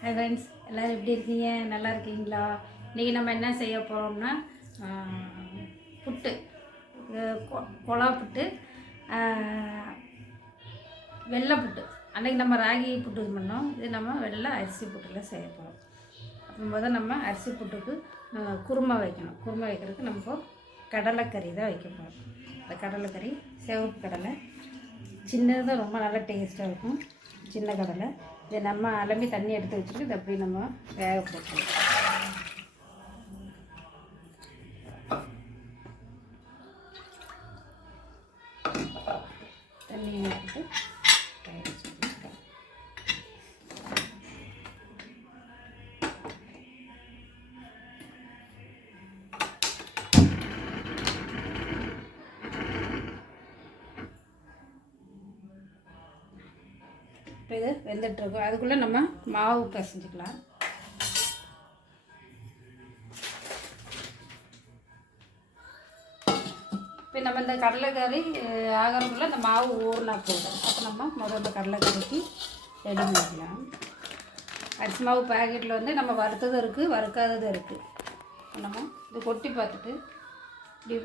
Hi friends, எல்லோரும் எப்படி இருக்கீங்க? நல்லா இருக்கீங்களா? இன்றைக்கி நம்ம என்ன செய்ய போகிறோம்னா புட்டு, கொலா புட்டு, வெள்ளை புட்டு. அன்றைக்கி நம்ம ராகி புட்டு பண்ணோம். இது நம்ம வெள்ளை அரிசி புட்டில் செய்ய போகிறோம். முதல் நம்ம அரிசி புட்டுக்கு குருமா வைக்கணும். குருமா வைக்கிறதுக்கு நம்ம கடலைக்கறி தான் வைக்க போகிறோம். இந்த கடலைக்கறி சிவப்பு கடலை சின்னதாக ரொம்ப நல்லா டேஸ்ட்டாக இருக்கும். சின்ன கடலை இதை நம்ம அலம்பி தண்ணி எடுத்து வச்சுட்டு இதை அப்படி நம்ம வேக போட்டுக்கலாம். தண்ணி ஊற்றிட்டு வேக வச்சுக்கலாம். இப்போ இது வெந்துட்டுருக்கோம். அதுக்குள்ளே நம்ம மாவு பிசைஞ்சிக்கலாம். இப்போ நம்ம இந்த கடலைக்கறி ஆகிறதுக்குள்ளே இந்த மாவு ஊறினா போதும். அப்போ நம்ம முதல்ல கடலைக்கறிக்கு ரெடி பண்ணிக்கலாம். அரிசி மாவு பேக்கெட்டில் வந்து நம்ம வறுத்ததும் இருக்குது, வறுக்காததும் இருக்குது. நம்ம இது கொட்டி பார்த்துட்டு இப்படி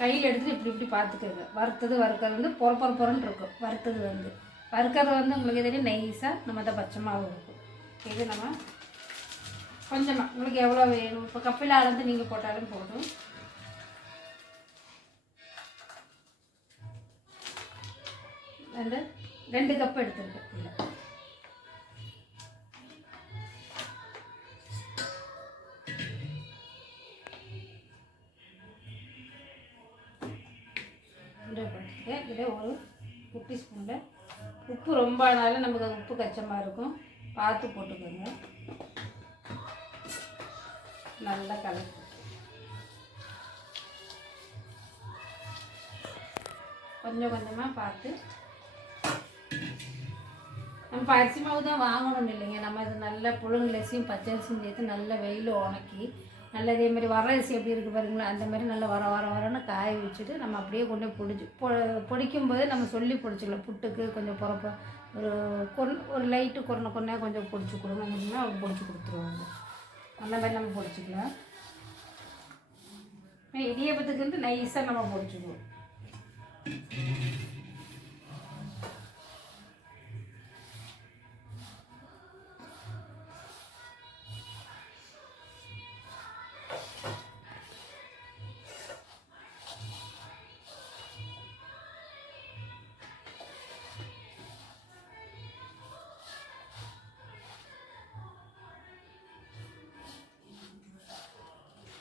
கையில் எடுத்துகிட்டு இப்படி இப்படி பார்த்துக்கோங்க. வறுத்தது வறுக்காது வந்து பொறன்னு இருக்கும். வறுத்தது வந்து வறுக்கிறது வந்து உங்களுக்கு தெரியும் நெய்ஸாக நம்ம தான் பச்சை மாவு இருக்கும். இது நம்ம கொஞ்சமாக உங்களுக்கு எவ்வளோ வேணும், இப்போ கப்பில் அளந்து நீங்கள் போட்டாலும் போதும். அந்த 2 கப் எடுத்துருக்கேன். இல்லை இதில் ஒரு குட்டி ஸ்பூனில் உப்பு ரொம்ப ஆனாலும் நமக்கு உப்பு கச்சமாக இருக்கும். பார்த்து போட்டுக்கோங்க. நல்லா கலக்கி கொஞ்சம் கொஞ்சமாக பார்த்து. நம்ம அரிசி மாவு தான் வாங்கணும்னு இல்லைங்க. நம்ம இது நல்ல புழுங்கலரிசியும் பச்சரிசியும் சேர்த்து நல்ல வெயில் உணக்கி நல்ல இதே மாதிரி வர அரிசி எப்படி இருக்குது பாருங்களா, அந்த மாதிரி நல்லா வரன்னு காய வச்சுட்டு நம்ம அப்படியே கொண்டு போய் பொடிக்கும்போது நம்ம சொல்லி பொடிச்சிக்கலாம். புட்டுக்கு கொஞ்சம் ஒரு லைட்டு கொன்ன கொஞ்சம் பொடிச்சு கொடுங்க அப்படின்னா அவங்க பொடிச்சு கொடுத்துருவாங்க. அந்த மாதிரி நம்ம பொடிச்சிக்கலாம். இடியப்பத்துக்கு வந்து நைஸாக நம்ம பொடிச்சுக்குவோம்.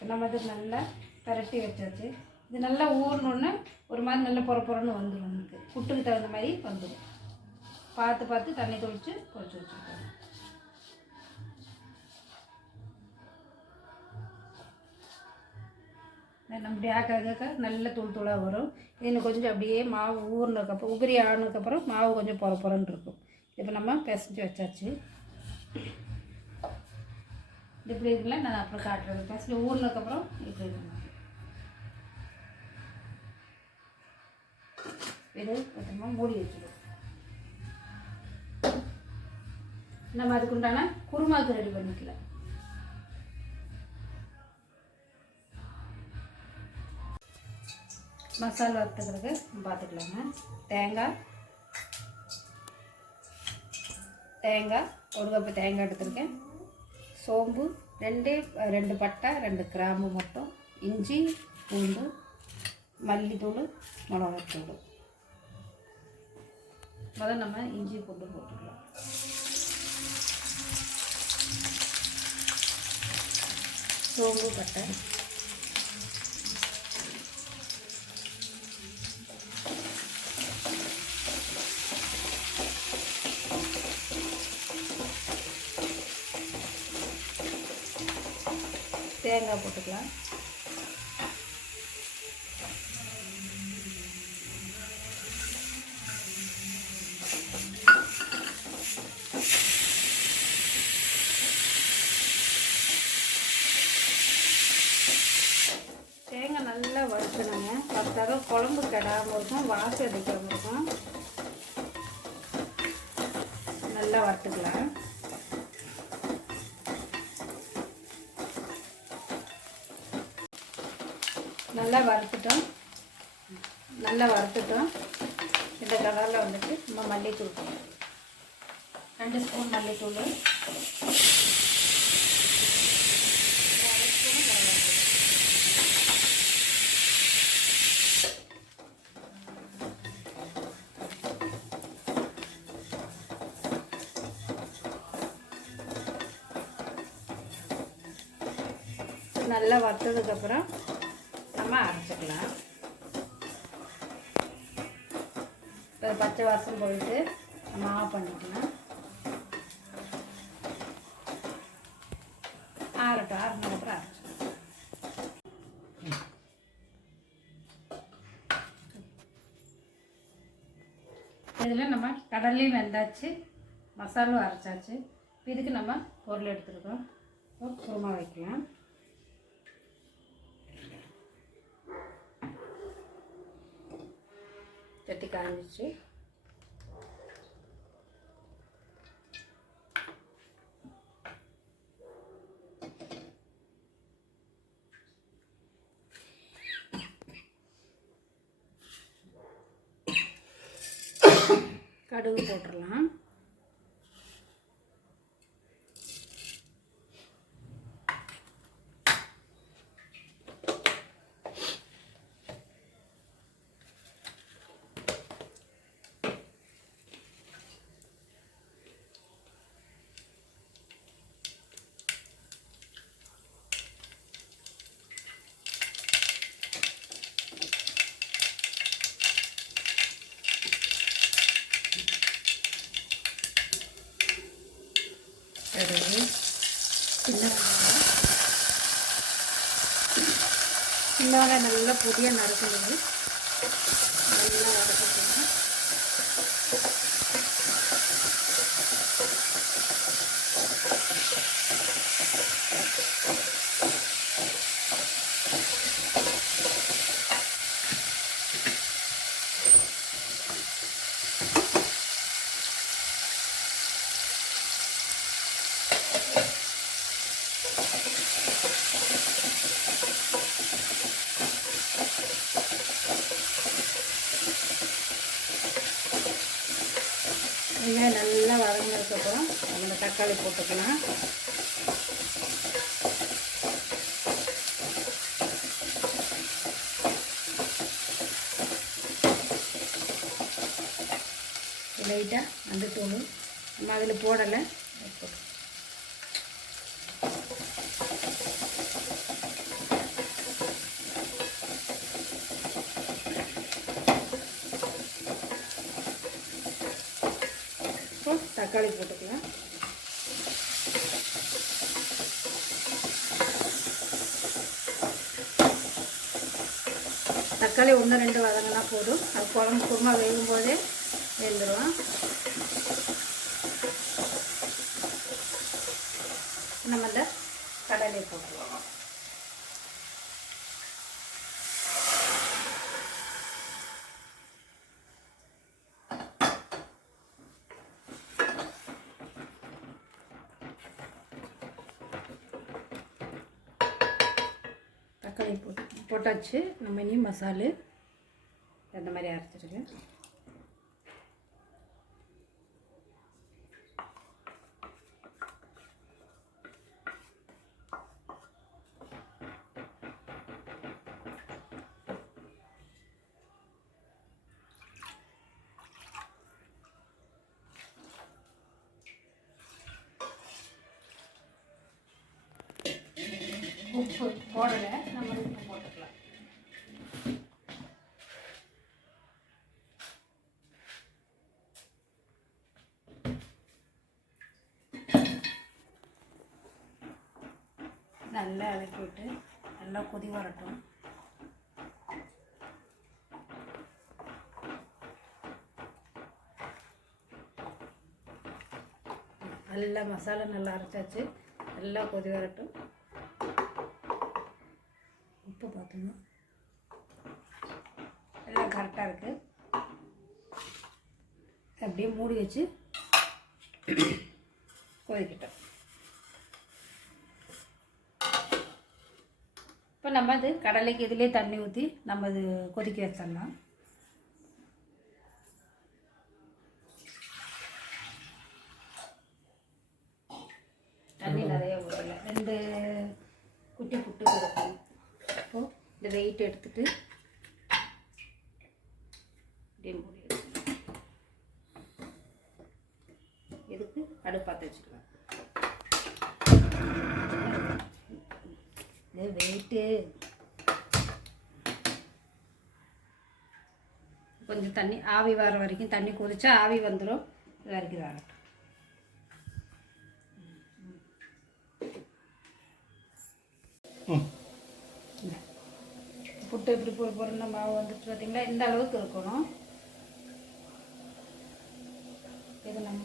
நம்ம இது நல்லா பரட்டி வச்சாச்சு. இது நல்லா ஊறணுன்னு ஒரு மாதிரி நல்லா பொறன்னு வந்துடும். நமக்கு புட்டுக்கு தகுந்த மாதிரி வந்துடும். பார்த்து தண்ணி தொளிச்சு பொறிச்சு வச்சுருக்கோம். நம்ம இப்படி ஆக்க நல்ல தூளாக வரும். இன்னும் கொஞ்சம் அப்படியே மாவு ஊறினதுக்கப்புறம் உபரி ஆனதுக்கப்புறம் மாவு கொஞ்சம் பொறன்னு இருக்கும். இப்போ நம்ம பிசைஞ்சு வச்சாச்சு. இப்படி இருக்குல்ல, நான் அப்புறம் காட்டுறது. ஃபஸ்ட்டு ஊறினதுக்கப்புறம் இப்படி இருக்கணும். இது மொத்தமாக மூடி வச்சுடும். நம்ம அதுக்குண்டான குருமாவுக்கு ரெடி பண்ணிக்கலாம். மசாலா வறுத்துக்கிறதுக்கு பார்த்துக்கலாங்க. தேங்காய் 1 கப்பு தேங்காய் எடுத்துருக்கேன். சோம்பு 2 பட்டை 2 கிராம்பு மட்டும், இஞ்சி பூண்டு, மல்லித்தூள், மிளகாத்தூள். முதல்ல நம்ம இஞ்சி பூண்டு போட்டுக்கலாம். சோம்பு பட்டை, தேங்காய் போட்டுக்கலாம். தேங்காய் நல்லா வறுக்கணுங்க. வறுத்தாதான் குழம்பு கெடாமல் இருக்கும், வாசம் அடிக்காமல் இருக்கும். நல்லா வறுத்துக்கலாம். நல்லா வறுத்துட்டோம். இந்த கலரில் வந்துட்டு நம்ம மல்லித்தூள் போடணும். 2 ஸ்பூன் மல்லித்தூள், 1 ஸ்பூன் மிளகாத்தூள். நல்லா வறுத்ததுக்கப்புறம் நம்ம அரைச்சிக்கலாம். இப்போ பச்சை வாசம் போயிட்டு நம்ம ஆஃப் பண்ணிக்கலாம். ஆறினதுக்கப்புறம் அரைச்சிக்கலாம். இதில் நம்ம கடலையும் வெந்தாச்சு, மசாலும் அரைச்சாச்சு. இதுக்கு நம்ம பொருள் எடுத்துருக்கோம். குருமா வைக்கலாம். சட்டி காஞ்சிச்சு. கடுகு போட்டுடலாம். கடுகு, சின்ன வெங்காயம் நல்லா பொடியாக நறுக்குது. நல்லா வதக்கிக்கலாம். வெங்காயம் நல்லா வதங்கினதுக்கப்புறம் நம்ம தக்காளி போட்டுக்கலாம். லைட்டாக மஞ்சத்தூள் நம்ம அதில் போடலை. தக்காளி போட்டுக்கலாம். தக்காளி 1-2 வதங்கினா போதும். அது குழம்பு குருமா வேகும் போதே வெந்துடும். நம்ம இந்த கடலை போட்டுக்கலாம். தக்காளி போட்டாச்சு. நம்ம இனி மசாலு இந்த மாதிரி அரைச்சிருக்கேன். உப்பு போடலை, நம்ம உப்பு போட்டுக்கலாம். நல்லா இறக்கி விட்டு நல்லா கொதி வரட்டும். நல்லா மசாலா நல்லா அரைச்சாச்சு. நல்லா கொதி வரட்டும். உப்பு பார்த்தோம்னா எல்லாம் கரெக்டாக இருக்குது. அப்படியே மூடி வச்சு கொதிக்கிட்டோம். இப்போ நம்ம அது கடலைக்கு இதிலே தண்ணி ஊற்றி நம்ம அது கொதிக்க வச்சிடலாம். தண்ணி நிறைய ஊறல, 2 குட்டி புட்டு கொடுக்கணும். அப்போது இந்த வெயிட் எடுத்துகிட்டு இப்படியே மூடி வச்சுக்கலாம். எதுக்கு அடுப்பாத்த வச்சுக்கலாம். இது வெயிட்டு கொஞ்சம் தண்ணி ஆவி வர வரைக்கும் தண்ணி கொதிச்சா ஆவி வந்துடும். இது வரைக்கும் வரட்டும். புட்டு எப்படி பொருந்த மாவு வந்துட்டு பார்த்தீங்களா, இந்த அளவுக்கு இருக்கணும். இது நம்ம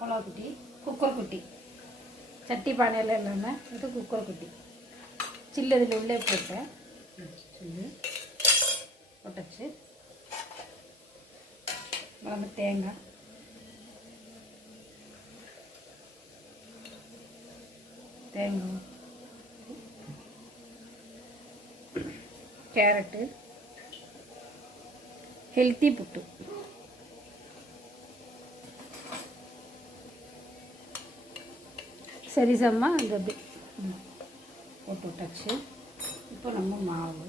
மிளகா குட்டி, குக்கர் குட்டி, சட்டி பானையில் இல்லாமல் இது குக்கர் குட்டி. சில்லு இதில் உள்ளே போட்டேன், சில்லு போட்டாச்சு. நம்ம தேங்காய், கேரட்டு, ஹெல்த்தி புட்டு, சரிசம்மா அந்த போட்டு விட்டாச்சு. இப்போ நம்ம மாவு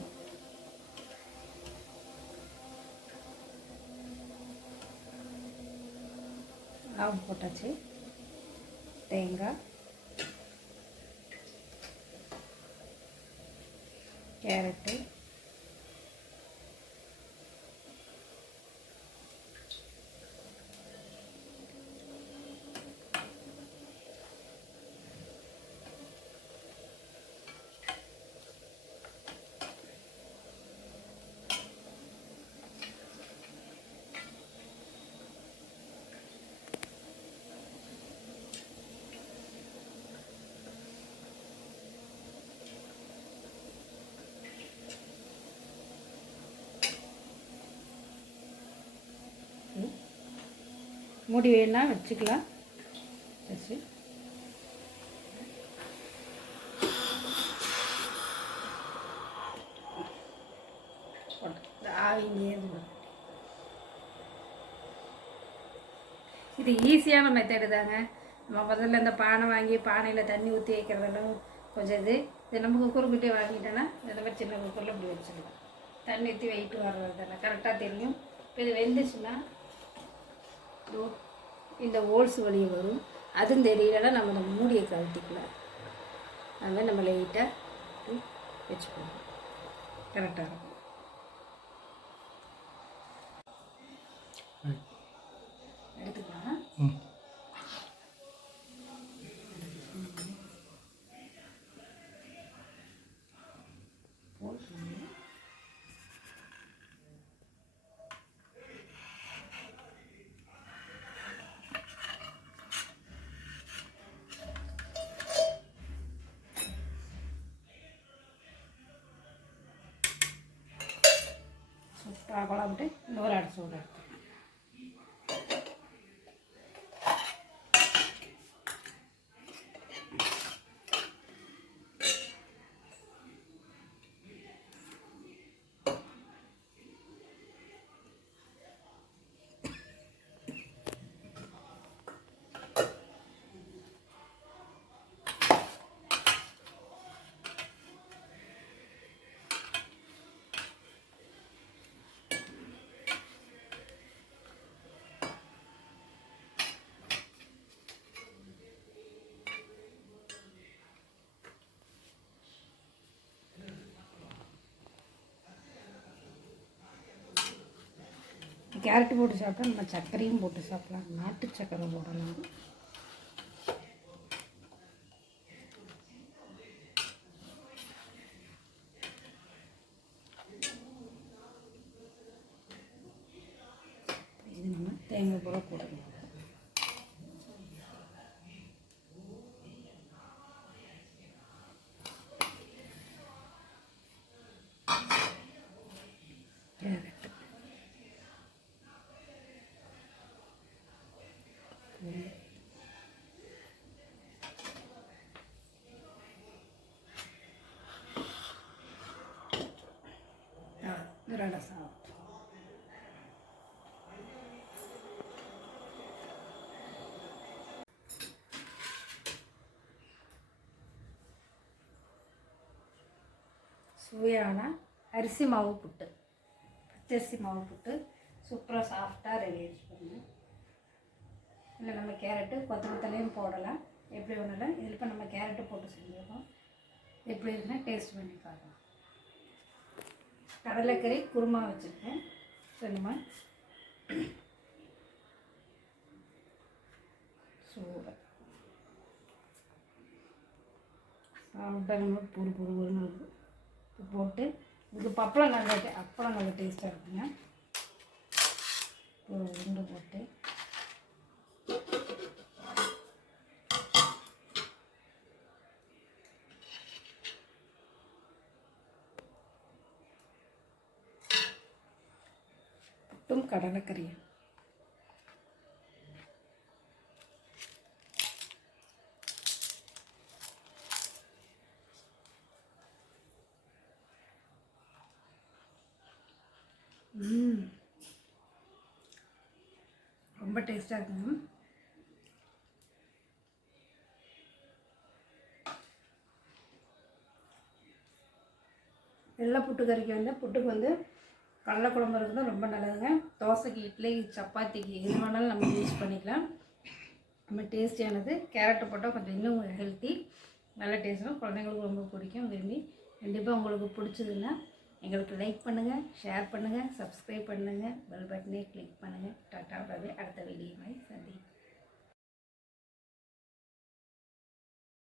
போட்டாச்சு. தேங்காய், கேரட்டு, மூடி வேணா வச்சுக்கலாம். வச்சு ஆவிங்க. இது ஈஸியான மெத்தடு தாங்க. நம்ம முதல்ல இந்த பானை வாங்கி பானையில் தண்ணி ஊற்றி வைக்கிறதெல்லாம் கொஞ்சம் இது நம்ம குக்கர் குட்டியை வாங்கிட்டோன்னா இந்த மாதிரி சின்ன குக்கரில் இப்படி வச்சுக்கலாம். தண்ணி ஊற்றி வெயிட்டு வர்றதெல்லாம் கரெக்டாக தெரியும். இப்போ இது வெந்துச்சுன்னா இந்த ஹோல்ஸ் வழியே வரும். அதுவும் தெரியலன்னா நம்ம இந்த மூடியை கழட்டிக்கலாம். அதுமாதிரி நம்ம லைட்டாக வச்சுக்கணும், கரெக்டாக இருக்கும். எடுத்துக்கலாம். குழம்புட்டு இன்னொரு அடிச்சு விட கேரட் போட்டு சாப்பிட்டா நம்ம சர்க்கரையும் போட்டு சாப்பிடலாம். நாட்டு சர்க்கரை போடலாம். இது நம்ம தேங்காய் கூட போடணும். சுவையான அரிசி மாவு புட்டு, பச்சரிசி மாவு புட்டு சூப்பராக சாஃப்டாக ரெடி ஆகிடுச்சு பாருங்கள். இல்லை நம்ம கேரட்டு கொத்தமல்லியும் போடலாம், எப்படி ஒன்றும். இதில் இப்போ நம்ம கேரட்டு போட்டு செஞ்சுருக்கோம். எப்படி இருக்குன்னா டேஸ்ட் பண்ணி பார்க்கலாம். கடலைக்கறி குருமா வச்சுருக்கேன். சொல்லுமா சூப்பர் சாப்பிட்டா நம்ம புரு புருன்னு இருக்கும். போட்டு இதுக்கு அப்பளம் நல்ல டேஸ்ட்டாக இருக்குங்க. உருண்டை போட்டு புட்டும் கடலைக்கறியும் ரொம்ப டேஸ்ட்டாக இருக்குங்க. வெள்ளை புட்டுக்கறிக்கு புட்டுக்கு கடலைக்குழம்பு இருக்குது ரொம்ப நல்லதுங்க. தோசைக்கு, இட்லி, சப்பாத்திக்கு எது வேணாலும் நம்ம யூஸ் பண்ணிக்கலாம். ரொம்ப டேஸ்டியானது. கேரட்டு போட்டால் கொஞ்சம் இன்னும் ஹெல்த்தி, நல்ல டேஸ்ட்டும். குழந்தைங்களுக்கு ரொம்ப பிடிக்கும், விரும்பி. கண்டிப்பாக உங்களுக்கு பிடிச்சதுன்னா எங்களுக்கு லைக் பண்ணுங்கள், ஷேர் பண்ணுங்கள், சப்ஸ்கிரைப் பண்ணுங்கள், பெல் பட்டனே கிளிக் பண்ணுங்கள். டாட்டா பாய். அடுத்த வீடியோ மாதிரி சந்தி.